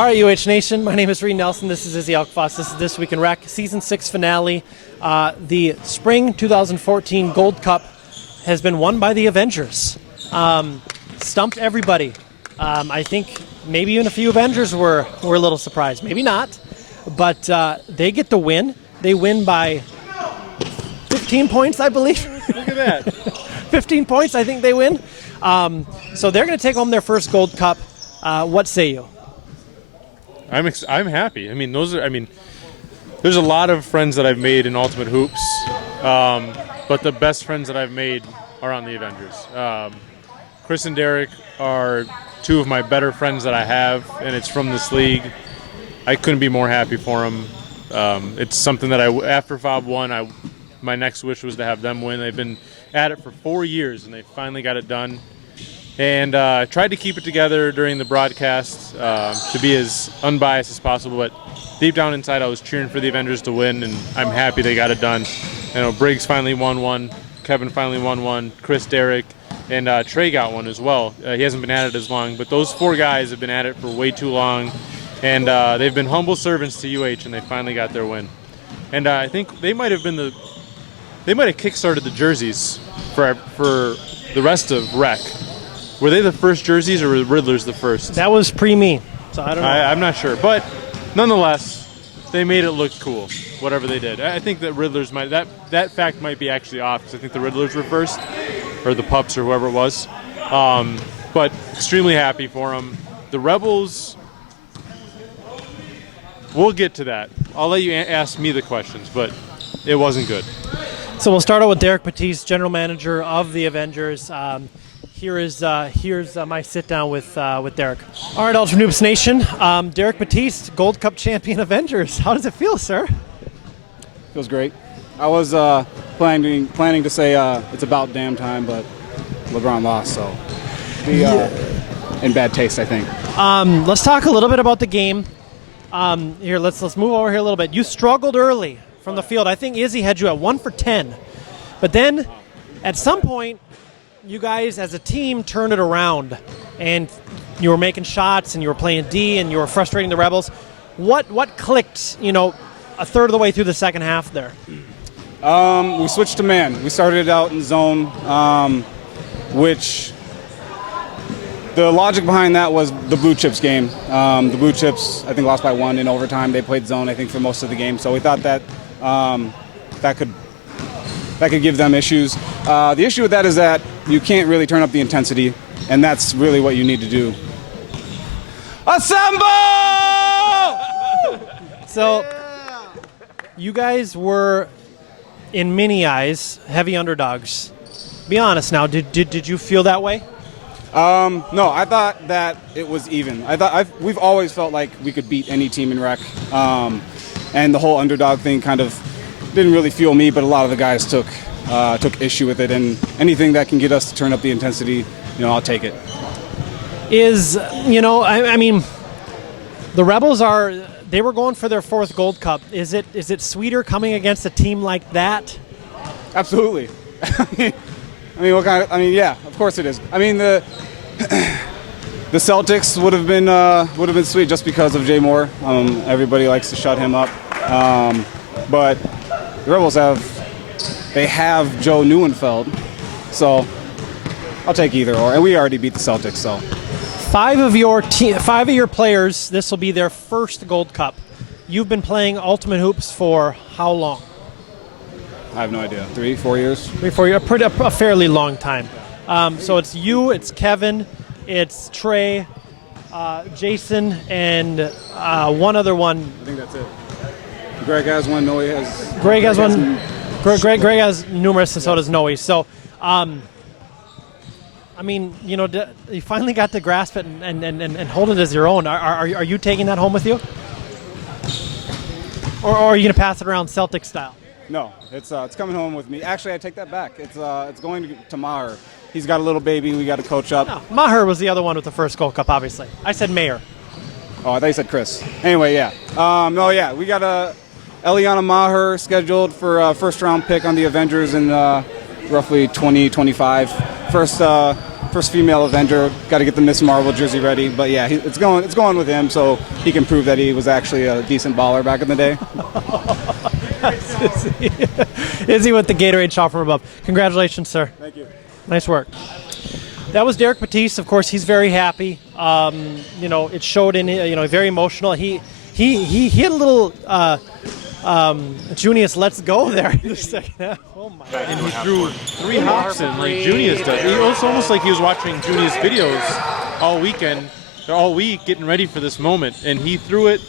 All right, UH Nation, my name is Reed Nelson. This is Izzy Alkfoss. This is This Week in Rec, Season 6 finale. The Spring 2014 Gold Cup has been won by the Avengers. Stumped everybody. I think maybe even a few Avengers were a little surprised. Maybe not, but they get the win. They win by 15 points, I believe. Look at that. 15 points, I think they win. So they're going to take home their first Gold Cup. What say you? I'm happy. There's a lot of friends that I've made in Ultimate Hoops, but the best friends that I've made are on the Avengers. Chris and Derek are two of my better friends that I have, and it's from this league. I couldn't be more happy for them. It's something that after Fob won, my next wish was to have them win. They've been at it for 4 years, and they finally got it done. And I tried to keep it together during the broadcast to be as unbiased as possible, but deep down inside I was cheering for the Avengers to win, and I'm happy they got it done. Briggs finally won one, Kevin finally won one, Chris, Derek, and Trey got one as well. He hasn't been at it as long, but those four guys have been at it for way too long, and they've been humble servants to UH, and they finally got their win. And I think they might have kickstarted the jerseys for the rest of Rec. Were they the first jerseys, or were the Riddlers the first? That was pre-me, so I don't know. I'm not sure, but nonetheless, they made it look cool, whatever they did. I think that Riddlers that fact might be actually off, because I think the Riddlers were first, or the Pups, or whoever it was. But extremely happy for them. The Rebels, we'll get to that. I'll let you ask me the questions, but it wasn't good. So we'll start out with Derek Batiste, general manager of the Avengers. Here's my sit down with Derek. All right, Ultra Noobs Nation. Derek Batiste, Gold Cup champion Avengers. How does it feel, sir? Feels great. I was planning to say it's about damn time, but LeBron lost, so in bad taste, I think. Let's talk a little bit about the game. Here, let's move over here a little bit. You struggled early from the field. I think Izzy had you at 1 for 10, but then at some point, you guys as a team turned it around, and you were making shots, and you were playing D, and you were frustrating the Rebels. What clicked, a third of the way through the second half there? We switched to man. We started out in zone, which the logic behind that was the Blue Chips game. The Blue Chips, I think, lost by 1 in overtime. They played zone, I think, for most of the game. So we thought that that could give them issues. The issue with that is that you can't really turn up the intensity, and that's really what you need to do. Assemble! So, you guys were, in many eyes, heavy underdogs. Be honest now, did you feel that way? No, I thought that it was even. We've always felt like we could beat any team in Rec, and the whole underdog thing kind of didn't really fuel me, but a lot of the guys took issue with it, and anything that can get us to turn up the intensity, I'll take it. The Rebels they were going for their 4th Gold Cup. Is it sweeter coming against a team like that? Absolutely. Yeah, of course it is. The Celtics would have been sweet just because of Jay Moore. Everybody likes to shut him up, but the Rebels have Joe Neuenfeld, so I'll take either or. And we already beat the Celtics, so. 5 of your players, this will be their first Gold Cup. You've been playing Ultimate Hoops for how long? I have no idea. 3, 4 years? 3, 4 years, a fairly long time. So it's you, it's Kevin, it's Trey, Jason, and one other one. I think that's it. Greg has one, Noe has... Greg has one. Greg has numerous, and so does Noe. So, you finally got to grasp it and hold it as your own. Are you taking that home with you? Or are you going to pass it around Celtic style? No, it's coming home with me. Actually, I take that back. It's going to Maher. He's got a little baby. We got to coach up. No, Maher was the other one with the first Gold Cup, obviously. I said Mayer. Oh, I thought you said Chris. Anyway, yeah. We got Eliana Maher scheduled for a first-round pick on the Avengers in roughly 2025. First first female Avenger. Got to get the Miss Marvel jersey ready. But yeah, it's going with him, so he can prove that he was actually a decent baller back in the day. Izzy with the Gatorade shot from above. Congratulations, sir. Thank you. Nice work. That was Derek Batiste. Of course, he's very happy. It showed in, very emotional. He had a little Junius let's go there in the second half. Oh my God. And he threw 3 hops in like Junius does. It's almost like he was watching Junius videos all week, getting ready for this moment. And he threw it.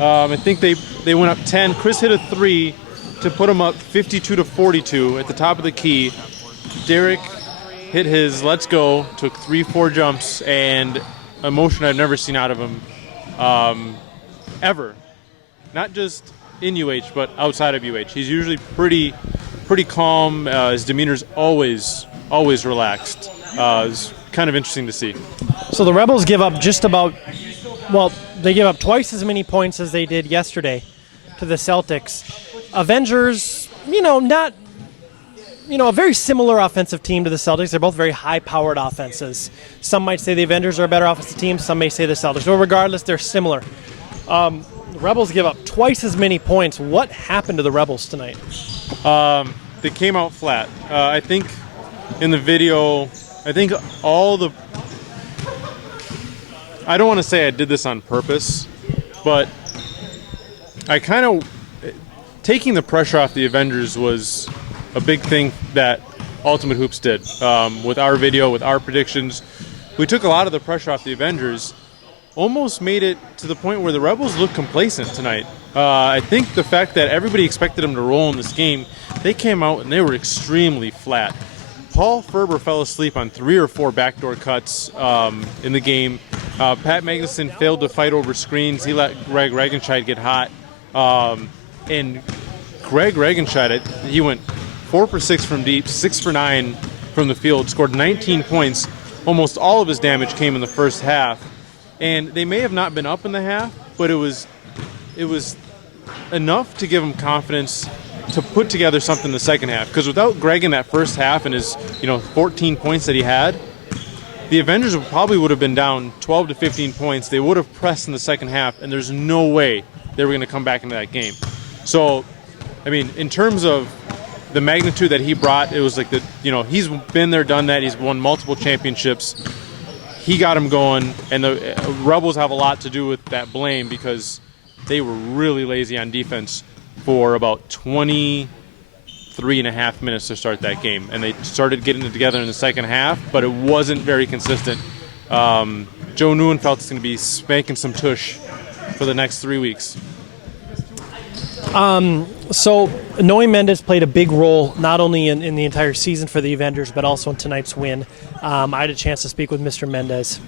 I think they went up 10. Chris hit a 3 to put him up 52-42 at the top of the key. Derek hit his let's go, took 3-4 jumps, and emotion I've never seen out of him ever. Not just in UH, but outside of UH. He's usually pretty calm. His demeanor's always relaxed. It's kind of interesting to see. So the Rebels give up they give up twice as many points as they did yesterday to the Celtics. Avengers, not a very similar offensive team to the Celtics. They're both very high-powered offenses. Some might say the Avengers are a better offensive team. Some may say the Celtics. But regardless, they're similar. The Rebels give up twice as many points. What happened to the Rebels tonight? They came out flat. I think in the video, I don't want to say I did this on purpose, but I kind of taking the pressure off the Avengers was a big thing that Ultimate Hoops did. With our video, with our predictions, we took a lot of the pressure off the Avengers, almost made it to the point where the Rebels looked complacent tonight. I think the fact that everybody expected them to roll in this game, they came out and they were extremely flat. Paul Ferber fell asleep on 3 or 4 backdoor cuts in the game. Pat Magnuson failed to fight over screens. He let Greg Regenscheid get hot. And Greg Regenscheid, he went 4 for 6 from deep, 6 for 9 from the field, scored 19 points. Almost all of his damage came in the first half. And they may have not been up in the half, but it was enough to give him confidence to put together something in the second half. Because without Greg in that first half and his 14 points that he had, the Avengers probably would have been down 12 to 15 points. They would have pressed in the second half, and there's no way they were going to come back into that game. So, I mean, in terms of the magnitude that he brought, it was like he's been there, done that. He's won multiple championships. He got him going, and the Rebels have a lot to do with that blame because they were really lazy on defense for about 23 and a half minutes to start that game. And they started getting it together in the second half, but it wasn't very consistent. Joe Neuenfeld is going to be spanking some tush for the next 3 weeks. So Noe Mendez played a big role not only in the entire season for the Avengers, but also in tonight's win. I had a chance to speak with Mr. Mendez.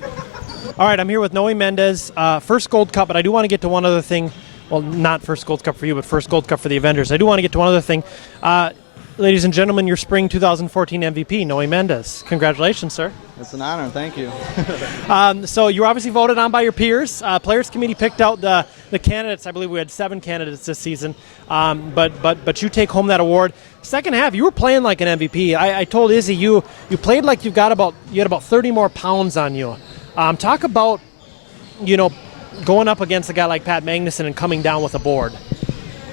All right, I'm here with Noe Mendez. First Gold Cup, but I do want to get to one other thing. Well, not first Gold Cup for you, but first Gold Cup for the Avengers. I do want to get to one other thing. Ladies and gentlemen, your spring 2014 MVP, Noe Mendez. Congratulations, sir. It's an honor. Thank you. So you were obviously voted on by your peers. Players Committee picked out the candidates. I believe we had 7 candidates this season. But you take home that award. Second half, you were playing like an MVP. I told Izzy you played like you had about 30 more pounds on you. Talk about going up against a guy like Pat Magnuson and coming down with a board.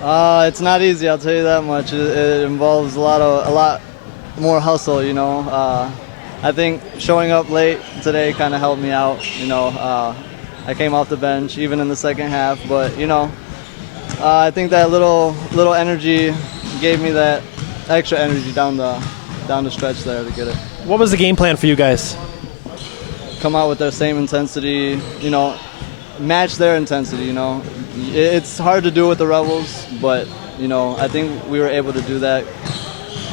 It's not easy. I'll tell you that much. It involves a lot more hustle. I think showing up late today kind of helped me out. I came off the bench even in the second half, but I think that little energy gave me that extra energy down the stretch there to get it. What was the game plan for you guys? Come out with their same intensity. Match their intensity. It's hard to do with the Rebels, but I think we were able to do that.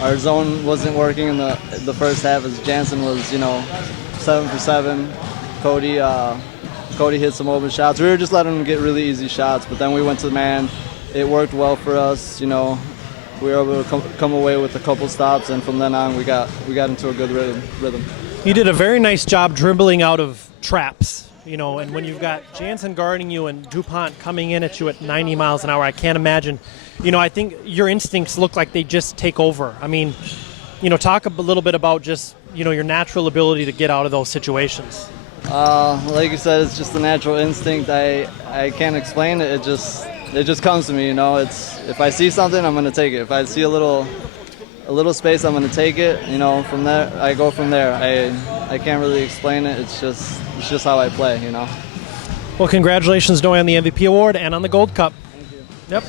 Our zone wasn't working in the first half as Jansen was 7 for 7. Cody hit some open shots. We were just letting him get really easy shots, but then we went to the man. It worked well for us. We were able to come away with a couple stops, and from then on we got into a good rhythm. You did a very nice job dribbling out of traps. And when you've got Jansen guarding you and DuPont coming in at you at 90 miles an hour, I can't imagine. I think your instincts look like they just take over. I mean, talk a little bit about just your natural ability to get out of those situations? Like you said, it's just a natural instinct. I can't explain it. It just comes to me. It's if I see something, I'm gonna take it. If I see a little space, I'm gonna take it. From there, I go from there. I can't really explain it. It's just how I play. Well, congratulations, Noe, on the MVP award and on the Gold Cup. Thank you. Yep.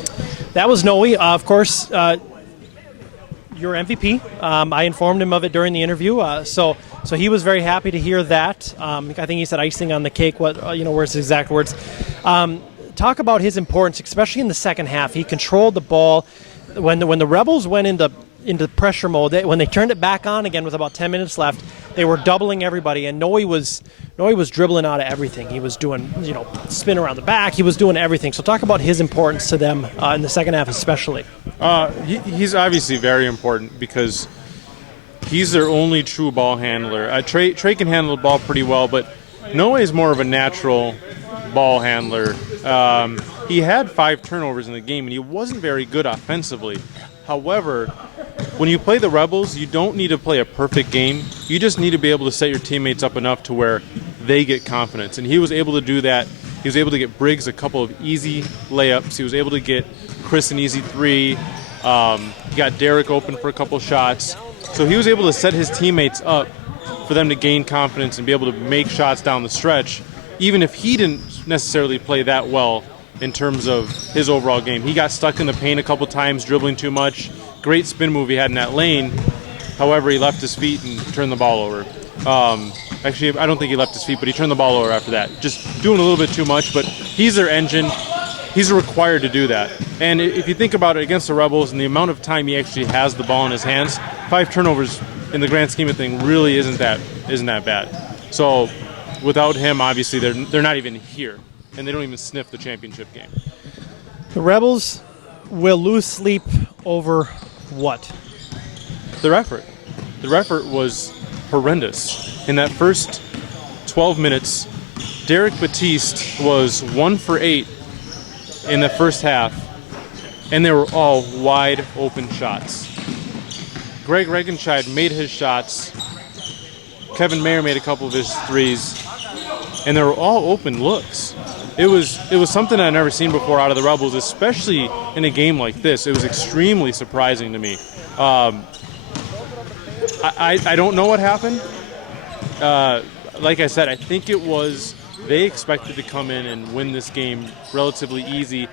That was Noe. Of course, your MVP. I informed him of it during the interview. So he was very happy to hear that. I think he said icing on the cake. What were his exact words? Talk about his importance, especially in the second half. He controlled the ball when the Rebels went into pressure mode. When they turned it back on again with about 10 minutes left, they were doubling everybody, and Noe was dribbling out of everything. He was doing spin around the back. He was doing everything. So talk about his importance to them in the second half, especially. He's obviously very important because he's their only true ball handler. Trey can handle the ball pretty well, but Noe is more of a natural ball handler. He had 5 turnovers in the game, and he wasn't very good offensively. However, when you play the Rebels, you don't need to play a perfect game. You just need to be able to set your teammates up enough to where they get confidence. And he was able to do that. He was able to get Briggs a couple of easy layups. He was able to get Chris an easy 3. He got Derek open for a couple shots. So he was able to set his teammates up for them to gain confidence and be able to make shots down the stretch, even if he didn't necessarily play that well in terms of his overall game. He got stuck in the paint a couple times, dribbling too much. Great spin move he had in that lane. However, he left his feet and turned the ball over. Actually, I don't think he left his feet, but he turned the ball over after that. Just doing a little bit too much, but he's their engine. He's required to do that. And if you think about it, against the Rebels and the amount of time he actually has the ball in his hands, 5 turnovers in the grand scheme of things really isn't that bad. So without him, obviously, they're not even here, and they don't even sniff the championship game. The Rebels will lose sleep over what? Their effort. Their effort was horrendous. In that first 12 minutes, Derek Batiste was 1 for 8 in the first half, and they were all wide open shots. Greg Regenscheid made his shots. Kevin Mayer made a couple of his threes, and they were all open looks. It was something I'd never seen before out of the Rebels, especially in a game like this. It was extremely surprising to me. I don't know what happened. Like I said, I think it was they expected to come in and win this game relatively easy,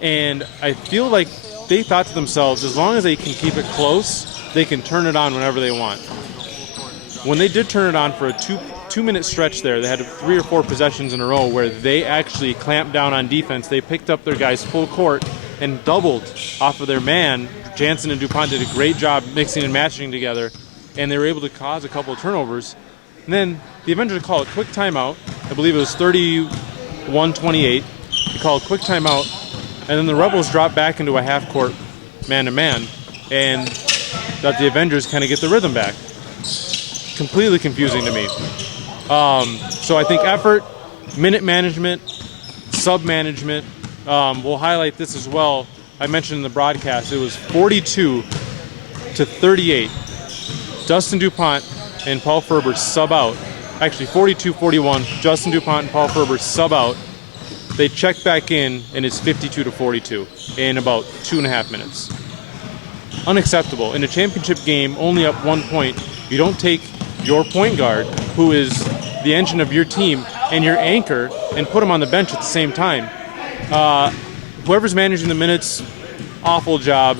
and I feel like they thought to themselves, as long as they can keep it close, they can turn it on whenever they want. When they did turn it on for a two-minute stretch there, they had 3 or 4 possessions in a row where they actually clamped down on defense. They picked up their guys full court and doubled off of their man. Jansen and DuPont did a great job mixing and matching together, and they were able to cause a couple of turnovers. And then the Avengers called a quick timeout. I believe it was 31-28. They called a quick timeout, and then the Rebels dropped back into a half-court man-to-man, and let the Avengers kind of get the rhythm back. Completely confusing to me. So I think effort, minute management, sub-management. We'll highlight this as well. I mentioned in the broadcast, it was 42-38. Dustin DuPont and Paul Ferber sub out. Actually, 42-41. Justin DuPont and Paul Ferber sub out. They check back in, and it's 52-42 in about 2.5 minutes. Unacceptable. In a championship game, only up 1 point, you don't take your point guard, who is the engine of your team, and your anchor, and put him on the bench at the same time. Whoever's managing the minutes, awful job.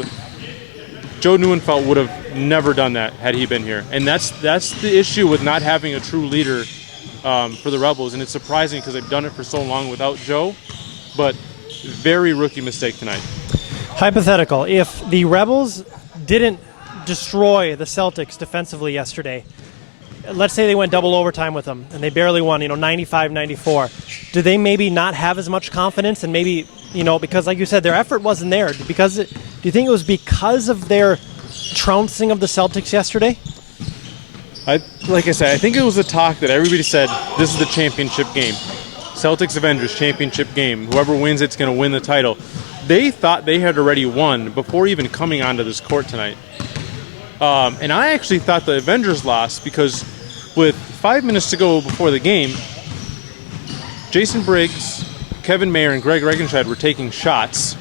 Joe Neuenfeld would have never done that had he been here. And that's the issue with not having a true leader for the Rebels. And it's surprising because they've done it for so long without Joe. But very rookie mistake tonight. Hypothetical. If the Rebels didn't destroy the Celtics defensively yesterday, let's say they went double overtime with them and they barely won, 95-94. Do they maybe not have as much confidence, and maybe, because like you said, their effort wasn't there? Do you think it was because of their trouncing of the Celtics yesterday? Like I said, I think it was the talk that everybody said, this is the championship game. Celtics Avengers championship game. Whoever wins it's going to win the title. They thought they had already won before even coming onto this court tonight. And I actually thought the Avengers lost because with 5 minutes to go before the game, Jason Briggs, Kevin Mayer, and Greg Regenscheid were taking shots,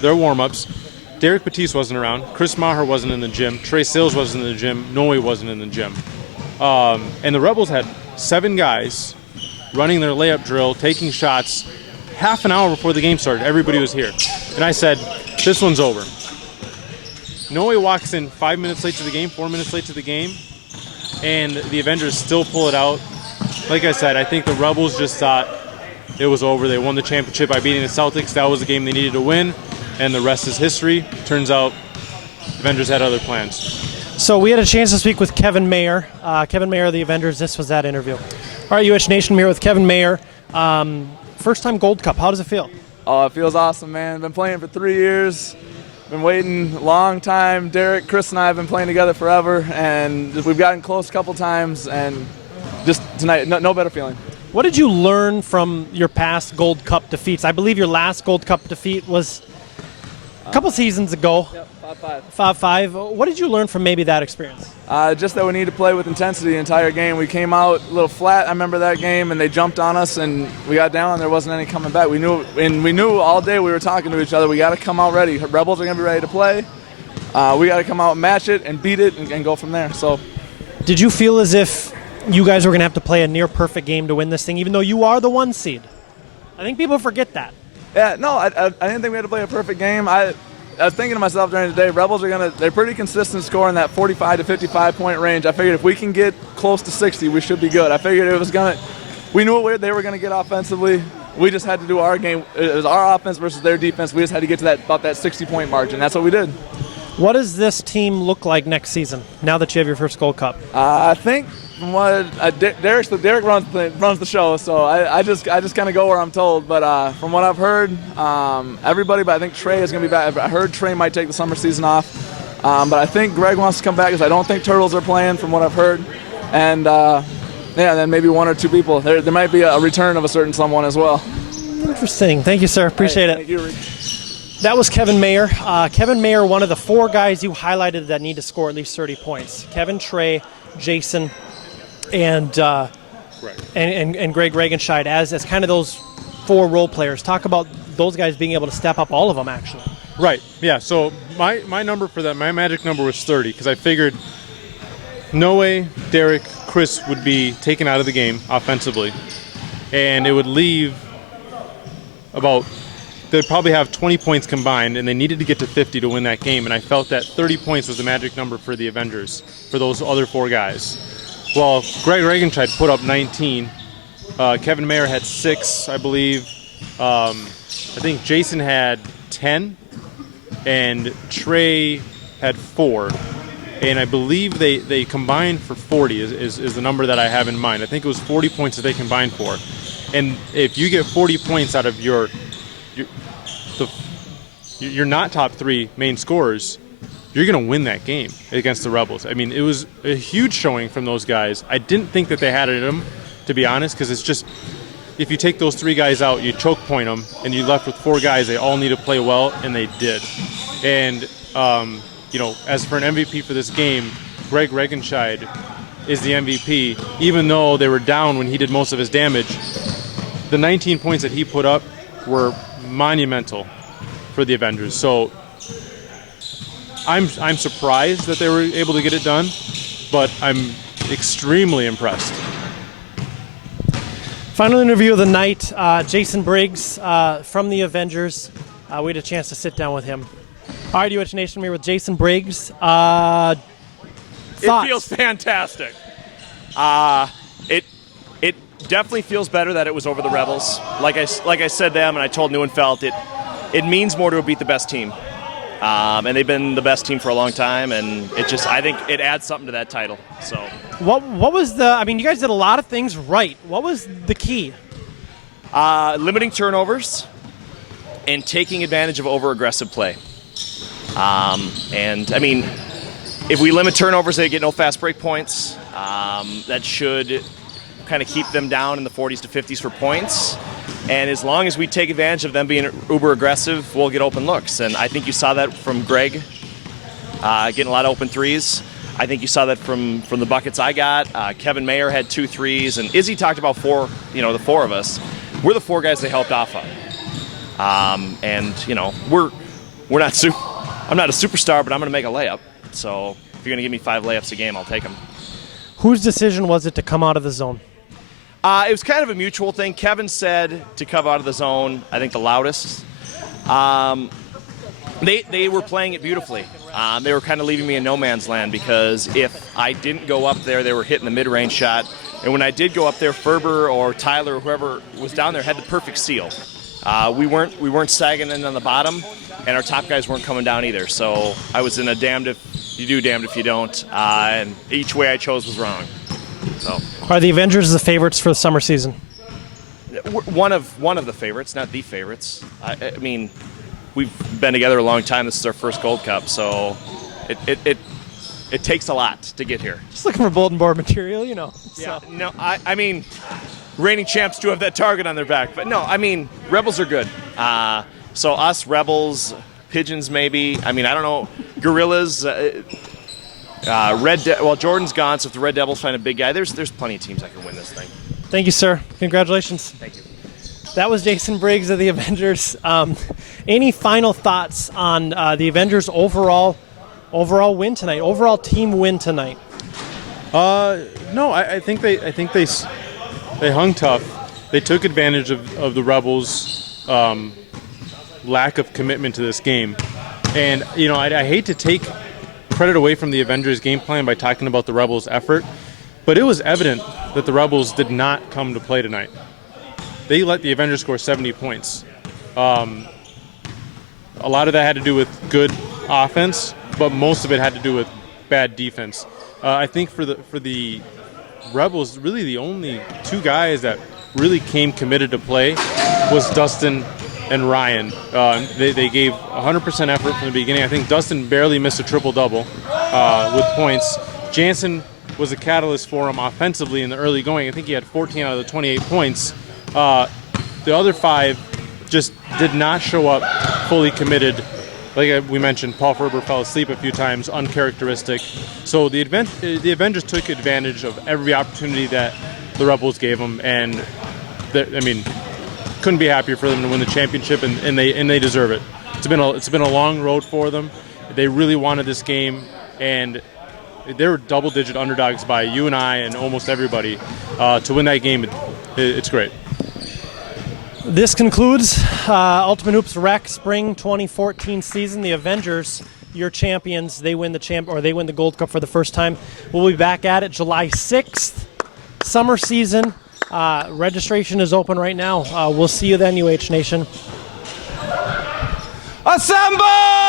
their warm-ups. Derek Batiste wasn't around. Chris Maher wasn't in the gym. Trey Sales wasn't in the gym. Noe wasn't in the gym. And the Rebels had 7 guys running their layup drill, taking shots. Half an hour before the game started, everybody was here. And I said, this one's over. Noe walks in 5 minutes late to the game, 4 minutes late to the game, and the Avengers still pull it out. Like I said, I think the Rebels just thought it was over. They won the championship by beating the Celtics. That was the game they needed to win, and the rest is history. Turns out the Avengers had other plans. So we had a chance to speak with Kevin Mayer. Kevin Mayer of the Avengers. This was that interview. All right, UH Nation, I'm here with Kevin Mayer. First time Gold Cup. How does it feel? Oh, it feels awesome, man. Been playing for 3 years. Been waiting a long time. Derek, Chris, and I have been playing together forever, and we've gotten close a couple times, and just tonight, no better feeling. What did you learn from your past Gold Cup defeats? I believe your last Gold Cup defeat was a couple seasons ago. Yep, 5-5. 5-5. What did you learn from maybe that experience? Just that we need to play with intensity the entire game. We came out a little flat, I remember that game, and they jumped on us, and we got down, and there wasn't any coming back. We knew all day we were talking to each other, we got to come out ready. Rebels are going to be ready to play. We got to come out and match it and beat it and go from there. So, did you feel as if you guys were going to have to play a near-perfect game to win this thing, even though you are the 1 seed? I think people forget that. Yeah, no, I didn't think we had to play a perfect game. I was thinking to myself during the day, Rebels they're pretty consistent score in that 45 to 55 point range. I figured if we can get close to 60, we should be good. I figured we knew they were going to get offensively. We just had to do our game. It was our offense versus their defense. We just had to get to about that 60-point margin. That's what we did. What does this team look like next season, now that you have your first Gold Cup? I think from what Derek runs the show, so I just kind of go where I'm told. But from what I've heard, everybody, but I think Trey is going to be back. I heard Trey might take the summer season off, but I think Greg wants to come back because I don't think Turtles are playing from what I've heard, and then maybe 1 or 2 people. There might be a return of a certain someone as well. Interesting. Thank you, sir. Appreciate it. Thank you, Rick. That was Kevin Mayer. Kevin Mayer, one of the 4 guys you highlighted that need to score at least 30 points. Kevin, Trey, Jason, and Greg Regenscheid as kind of those 4 role players. Talk about those guys being able to step up, all of them actually. Right, yeah, so my number for that, my magic number was 30 because I figured Noe, Derek, Chris would be taken out of the game offensively, and it would leave they'd probably have 20 points combined, and they needed to get to 50 to win that game, and I felt that 30 points was the magic number for the Avengers, for those other 4 guys. Well, Greg Regenscheid put up 19. Kevin Mayer had 6, I believe. I think Jason had 10, and Trey had 4. And I believe they combined for 40 is the number that I have in mind. I think it was 40 points that they combined for. And if you get 40 points out of your not top 3 main scorers, you're going to win that game against the Rebels. I mean, it was a huge showing from those guys. I didn't think that they had it in them, to be honest, because it's just, if you take those 3 guys out, you choke point them, and you're left with 4 guys. They all need to play well, and they did. And, as for an MVP for this game, Greg Regenscheid is the MVP, even though they were down when he did most of his damage. The 19 points that he put up were monumental for the Avengers. So I'm surprised that they were able to get it done, but I'm extremely impressed. Final interview of the night, Jason Briggs from the Avengers. We had a chance to sit down with him. All right, UH Nation, I'm here with Jason Briggs. Thoughts? It feels fantastic. It definitely feels better that it was over the Rebels. Like I said to them, and I told Neuenfeld, it means more to beat the best team. And they've been the best team for a long time, and I think it adds something to that title. So, what was you guys did a lot of things right. What was the key? Limiting turnovers and taking advantage of over-aggressive play. If we limit turnovers, they get no fast break points. That should kind of keep them down in the 40s to 50s for points. And as long as we take advantage of them being uber aggressive, we'll get open looks. And I think you saw that from Greg getting a lot of open threes. I think you saw that from the buckets I got. Kevin Mayer had 2 threes, and Izzy talked about 4. The 4 of us. We're the 4 guys they helped off of. And we're not I'm not a superstar, but I'm going to make a layup. So if you're going to give me 5 layups a game, I'll take them. Whose decision was it to come out of the zone? It was kind of a mutual thing. Kevin said to come out of the zone, I think the loudest. They were playing it beautifully. They were kind of leaving me in no man's land because if I didn't go up there, they were hitting the mid-range shot. And when I did go up there, Ferber or Tyler or whoever was down there had the perfect seal. We weren't sagging in on the bottom, and our top guys weren't coming down either. So I was in a damned if you do, damned if you don't. And each way I chose was wrong. So are the Avengers the favorites for the summer season? One of the favorites, not the favorites. I mean, we've been together a long time. This is our first Gold Cup, so it takes a lot to get here. Just looking for bulletin board material, Yeah. So. No, I mean, reigning champs do have that target on their back, but no, I mean, Rebels are good. So us, Rebels, Pigeons maybe. I mean, I don't know. Gorillas, Jordan's gone, so if the Red Devils find a big guy, there's plenty of teams that can win this thing. Thank you, sir. Congratulations. Thank you. That was Jason Briggs of the Avengers. Any final thoughts on the Avengers' overall win tonight? Overall team win tonight? No, I think they hung tough. They took advantage of the Rebels' lack of commitment to this game, and I hate to take credit away from the Avengers' game plan by talking about the Rebels' effort, but it was evident that the Rebels did not come to play tonight. They let the Avengers score 70 points. A lot of that had to do with good offense, but most of it had to do with bad defense. I think for the Rebels, really the only 2 guys that really came committed to play was Dustin and Ryan. They gave 100% effort from the beginning. I think Dustin barely missed a triple-double with points. Jansen was a catalyst for him offensively in the early going. I think he had 14 out of the 28 points. The other 5 just did not show up fully committed. Like we mentioned, Paul Ferber fell asleep a few times, uncharacteristic. So the Avengers took advantage of every opportunity that the Rebels gave them, and couldn't be happier for them to win the championship, and they deserve it. It's been a long road for them. They really wanted this game, and they were double-digit underdogs by you and I and almost everybody. To win that game, it's great. This concludes Ultimate Hoops Rec Spring 2014 season. The Avengers, your champions, they win the Gold Cup for the first time. We'll be back at it July 6th. Summer season. Registration is open right now. We'll see you then, UH Nation. Assemble!